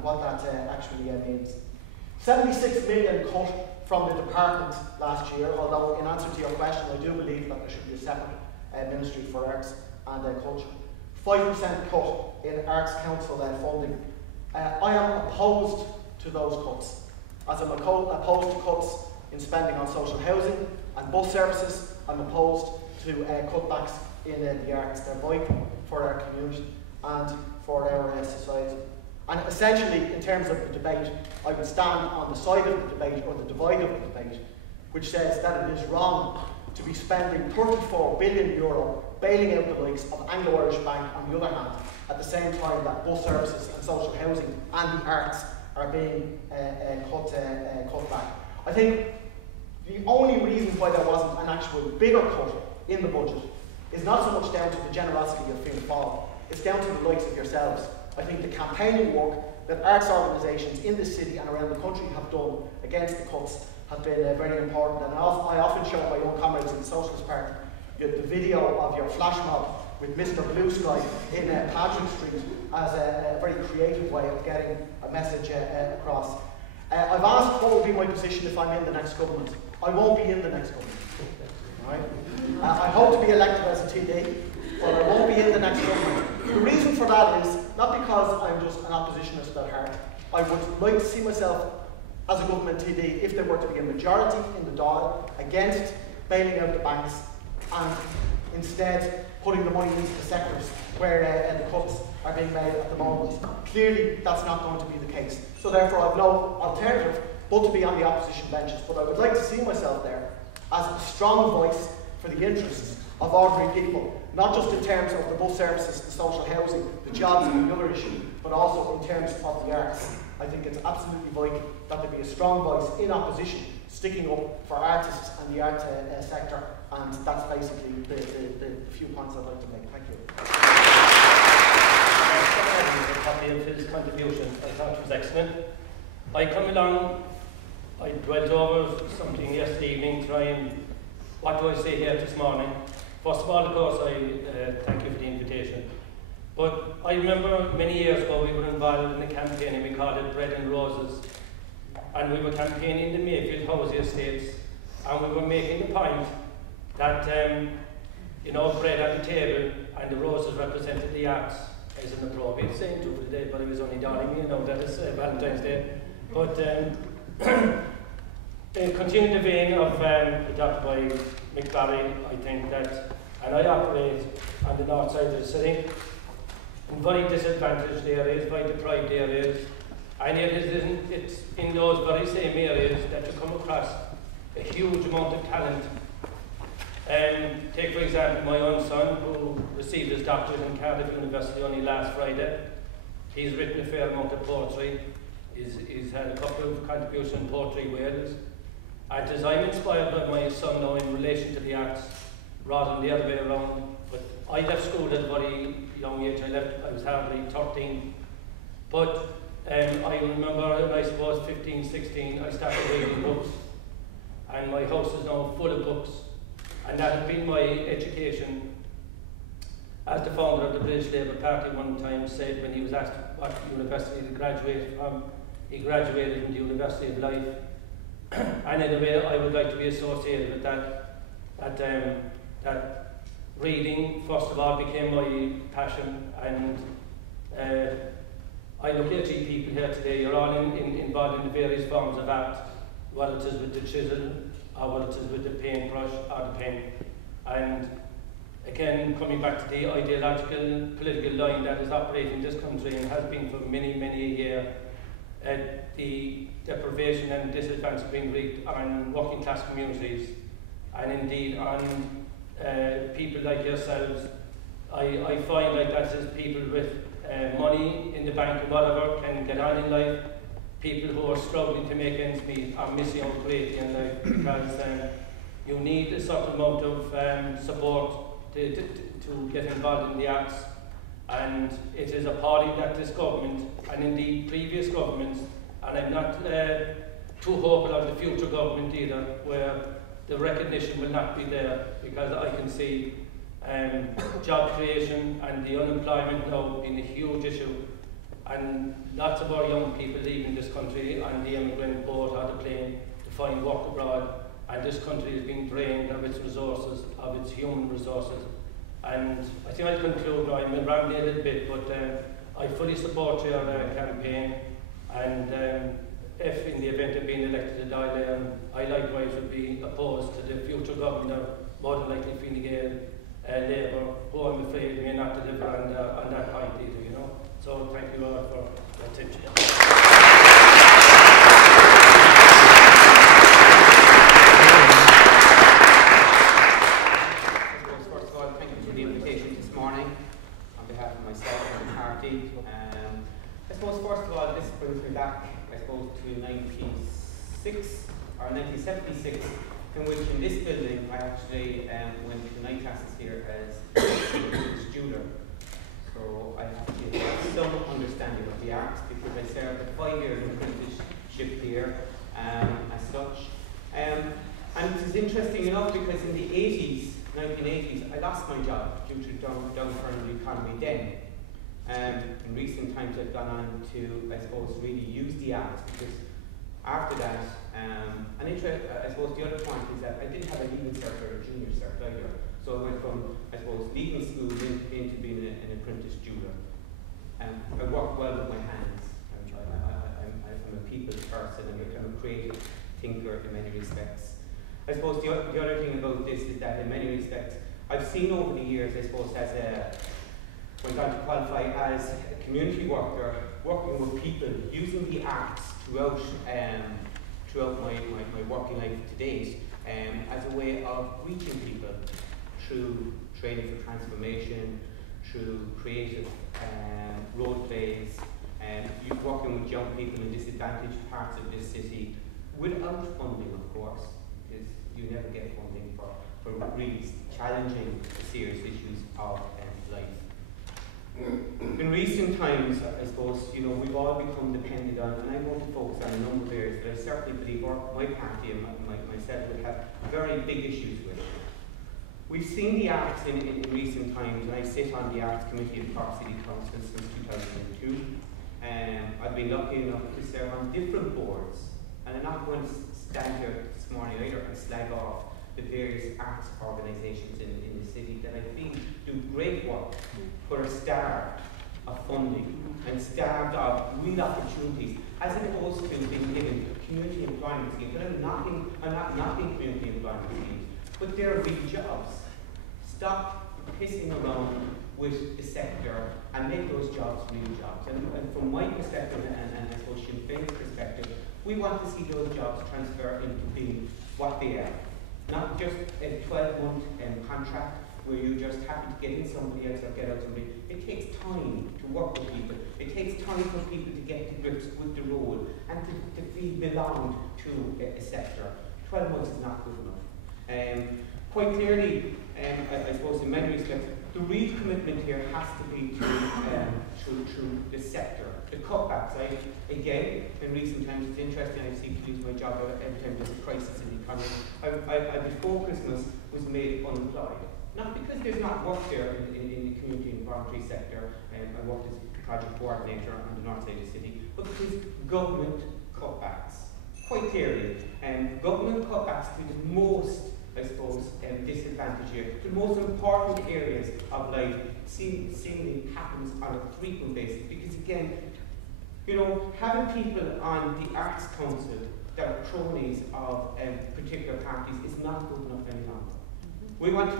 and what that actually means. 76 million cut from the department last year, although in answer to your question, I do believe that there should be a separate Ministry for Arts and Culture. 5% cut in Arts Council funding. I am opposed to those cuts, as I'm opposed to cuts in spending on social housing and bus services. I'm opposed to cutbacks in the arts. They're vital for our community and for our society. And essentially, in terms of the debate, I would stand on the side of the debate, or the divide of the debate, which says that it is wrong to be spending €34 billion bailing out the likes of Anglo-Irish Bank on the other hand, at the same time that bus services and social housing and the arts are being cut back. I think the only reason why there wasn't an actual bigger cut in the budget is not so much down to the generosity of Féin, it's down to the likes of yourselves. I think the campaigning work that arts organisations in this city and around the country have done against the cuts has been very important. And I often show my own comrades in the Socialist Party the video of your flash mob with Mr. Blue Sky in Patrick Street as a very creative way of getting a message across. I've asked what will be my position if I'm in the next government. I won't be in the next government. Right? I hope to be elected as a TD, but I won't be in the next government. The reason for that is not because I'm just an oppositionist at heart. I would like to see myself as a government TD if there were to be a majority in the Dáil against bailing out the banks and instead putting the money into the sectors where the cuts are being made at the moment. Clearly, that's not going to be the case. So therefore, I've no alternative but to be on the opposition benches. But I would like to see myself there as a strong voice for the interests of ordinary people, not just in terms of the bus services, the social housing, the jobs and the other issue, but also in terms of the arts. I think it's absolutely vital that there be a strong voice in opposition sticking up for artists and the art sector, and that's basically the few points I'd like to make. Thank you. A copy of his contribution. I thought it was excellent. I come along, I dwelt over something yesterday evening, trying, what do I say here this morning? First of all, of course, I thank you for the invitation. But I remember many years ago we were involved in a campaign and we called it Bread and Roses. And we were campaigning the Mayfield housing estates, and we were making the point that you know, bread on the table and the roses represented the arts is an appropriate saying to for the day, but it was only dawning me, you know, that it's Valentine's Day. But continuing the vein of adopted by Mick, I think that, and I operate on the north side of the city, in very disadvantaged areas, very deprived areas, and yet it's in those very same areas that you come across a huge amount of talent. Take for example my own son, who received his doctorate in Cardiff University only last Friday. He's written a fair amount of poetry. He's had a couple of contributions in Poetry Wales. And as I'm inspired by my son now in relation to the arts, rather than the other way around. But I left school at a very young age. I was hardly 13. But I remember, I suppose 15, 16, I started reading books. And my house is now full of books. And that had been my education. As the founder of the British Labour Party one time said when he was asked what university he graduated from, he graduated from the University of Life. And in a way I would like to be associated with that. That reading, first of all, became my passion. And I look at you people here today, you're all involved in the various forms of art, whether it is with the chisel, or whether it is with the paintbrush or the pen. And again, coming back to the ideological, political line that is operating in this country and has been for many, many a year, the deprivation and disadvantage being wreaked on working class communities, and indeed on people like yourselves. I find like that is people with money in the bank and whatever can get on in life. People who are struggling to make ends meet are missing out greatly in life, because you need a certain amount of support to get involved in the arts. And it is appalling that this government, and indeed previous governments, and I'm not too hopeful of the future government either, where the recognition will not be there, because I can see job creation and the unemployment now being a huge issue. And lots of our young people leaving this country on the immigrant boat or the plane to find work abroad, and this country is being drained of its resources, of its human resources. And I think I'll conclude now. I'm rambling a little bit, but I fully support your campaign, and if in the event of being elected to Dáil, I likewise would be opposed to the future governor, more than likely Fine Gael, Labour, who I'm afraid may not deliver on that point either, you know. So thank you all for your attention. First of all, thank you for the invitation this morning on behalf of myself and the party. I suppose first of all, this brings me back, I suppose, to 1976, in which in this building I actually went to night classes here as a student. So I actually have some understanding of the arts because I served 5 years in apprenticeship here as such. And it is interesting enough because in the 1980s, I lost my job due to downturn in the economy then. In recent times I've gone on to, I suppose, really use the arts because after that, I suppose the other point is that I didn't have a leaving cert or a junior cert either. So I went from, I suppose, leaving school into being an apprentice jeweler. I work well with my hands. I'm a people's person. I'm a creative thinker in many respects. I suppose the other thing about this is that in many respects, I've seen over the years, I suppose, when I got to qualify as a community worker, working with people, using the arts throughout my working life to date, as a way of reaching people through training for transformation, through creative role plays, you working with young people in disadvantaged parts of this city, without funding, of course, because you never get funding for really challenging the serious issues of life. In recent times, I suppose, we've all become dependent on, and I want to focus on a number of areas that I certainly believe my party and myself would have very big issues with. We've seen the arts in recent times, and I sit on the Arts Committee of Cork City Council since 2002. I've been lucky enough to serve on different boards, and I'm not going to stand here this morning either and slag off the various arts organisations in the city that I think do great work, but are starved of funding and starved of real opportunities, as opposed to being given community employment schemes. And I'm not knocking community employment schemes, but they're real jobs. Stop pissing around with the sector and make those jobs real jobs. And from my perspective, and I suppose Sinn Féin's perspective, we want to see those jobs transfer into being what they are. Not just a 12-month contract where you're just happy to get in somebody else or get out somebody. It takes time to work with people. It takes time for people to get to grips with the role and to feel belonged to a sector. 12 months is not good enough. Quite clearly, I suppose in many respects, the real commitment here has to be through the sector. The cutbacks, again, in recent times, it's interesting, I seem to lose my job every time there's a crisis in the economy. Before Christmas, was made unemployed. Not because there's not work there in the community and voluntary sector, I worked as project coordinator on the north side of the city, but because government cutbacks, quite clearly, government cutbacks to the most, I suppose, disadvantaged here, the most important areas of life seemingly happens on a frequent basis. Because again, having people on the Arts Council that are cronies of particular parties is not good enough any longer. We want to